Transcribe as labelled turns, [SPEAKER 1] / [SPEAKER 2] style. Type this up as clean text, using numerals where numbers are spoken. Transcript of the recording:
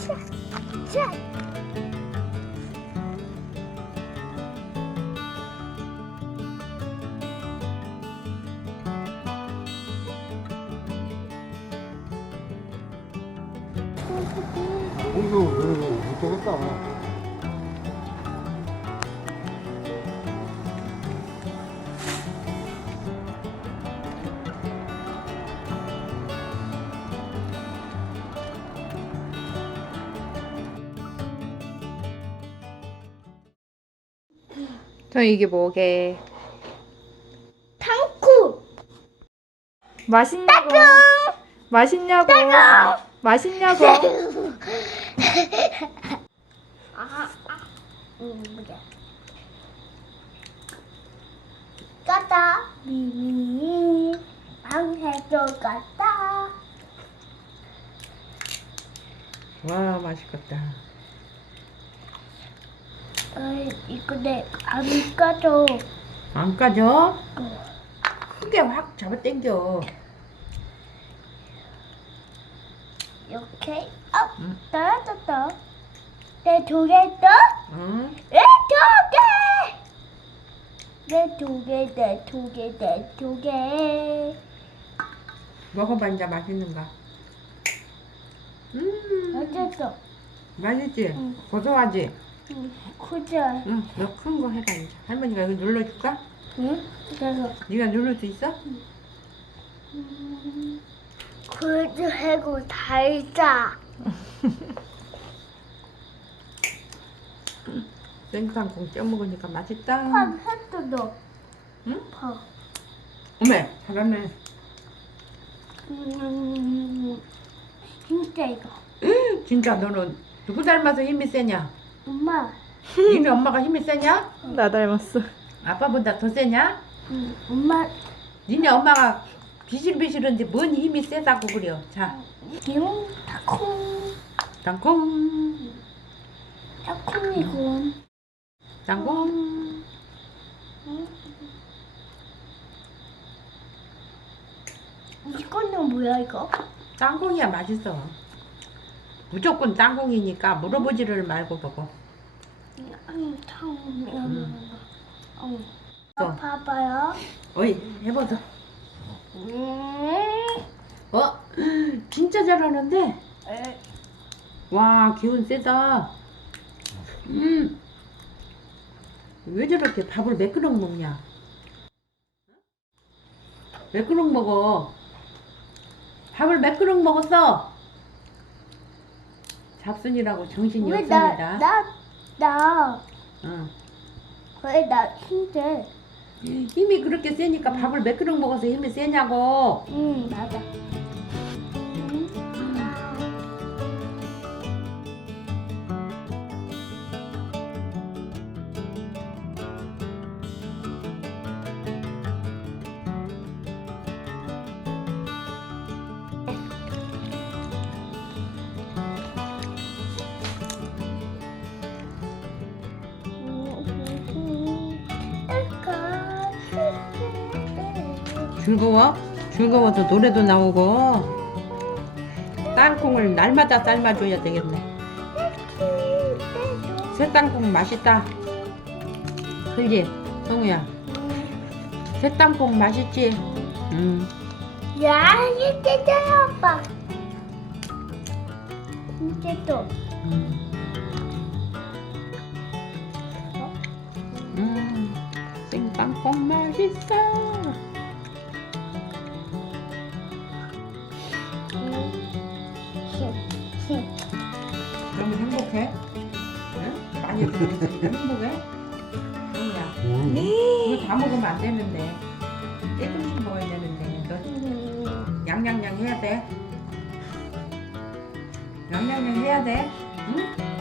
[SPEAKER 1] 자.
[SPEAKER 2] 거기서 못 되겠다.
[SPEAKER 3] 저 이게 뭐게?
[SPEAKER 1] 탕쿠.
[SPEAKER 3] 맛있냐고? 맛있냐고? 맛있냐고?
[SPEAKER 1] 뭐야? 까다 미미 방해도 까다.
[SPEAKER 3] 와, 맛있겠다.
[SPEAKER 1] 이거 내 안 까져.
[SPEAKER 3] 안 까져? 크게 확 잡아 당겨.
[SPEAKER 1] 이렇게
[SPEAKER 3] 응.
[SPEAKER 1] 떨어졌다. 내 두 개 떠?
[SPEAKER 3] 응?
[SPEAKER 1] 내 두 개. 내 두 개, 내 두 개, 내 두 개.
[SPEAKER 3] 먹어봐, 이제 맛있는가?
[SPEAKER 1] 어쨌어?
[SPEAKER 3] 맛있지?
[SPEAKER 1] 응.
[SPEAKER 3] 고소하지?
[SPEAKER 1] 크지?
[SPEAKER 3] 응, 너 큰 거 해라, 이제. 할머니가 이거 눌러줄까?
[SPEAKER 1] 응? 그래서
[SPEAKER 3] 네가 누를 수 있어?
[SPEAKER 1] 그래도 해고 달자.
[SPEAKER 3] 생강콩 쪄 먹으니까 맛있다.
[SPEAKER 1] 판 했어 너.
[SPEAKER 3] 응?
[SPEAKER 1] 봐.
[SPEAKER 3] 어메, 잘하네.
[SPEAKER 1] 진짜 이거.
[SPEAKER 3] 진짜 너는 누구 닮아서 힘이 세냐?
[SPEAKER 1] 엄마.
[SPEAKER 3] 니네 엄마가 힘이 세냐?
[SPEAKER 4] 나 닮았어.
[SPEAKER 3] 아빠보다 더 세냐?
[SPEAKER 1] 엄마.
[SPEAKER 3] 니네 엄마가 비실비실한데 뭔 힘이 세다고 그래요. 자,
[SPEAKER 1] 이용 타콩.
[SPEAKER 3] 땅콩,
[SPEAKER 1] 타콩이고.
[SPEAKER 3] 땅콩.
[SPEAKER 1] 이거는 뭐야 이거?
[SPEAKER 3] 땅콩이야 맛있어. 무조건 땅콩이니까 물어보지를 말고 먹어.
[SPEAKER 1] 봐봐요.
[SPEAKER 3] 어이, 해보자. 어? 진짜 잘하는데? 와, 기운 세다. 왜 저렇게 밥을 몇 그릇 먹냐? 몇 그릇 먹어? 밥을 몇 그릇 먹었어? 잡순이라고 정신이
[SPEAKER 1] 왜
[SPEAKER 3] 없습니다.
[SPEAKER 1] 나
[SPEAKER 3] 응.
[SPEAKER 1] 왜 나 힘들?
[SPEAKER 3] 힘이 그렇게 세니까 밥을 몇 그릇 먹어서 힘이 세냐고.
[SPEAKER 1] 응 맞아.
[SPEAKER 3] 즐거워? 즐거워서 노래도 나오고. 땅콩을 날마다 삶아줘야 되겠네. 새땅콩 맛있다. 그지? 성우야. 새땅콩 맛있지?
[SPEAKER 1] 야, 이제 아빠. 이제 또.
[SPEAKER 3] 생땅콩 맛있어. 너무 행복해? 응? 많이 먹으니까 행복해? 성우야. 이거 다 먹으면 안 되는데. 조금씩 먹어야 되는데. 너 양양양 해야 돼. 양양양 해야 돼. 응?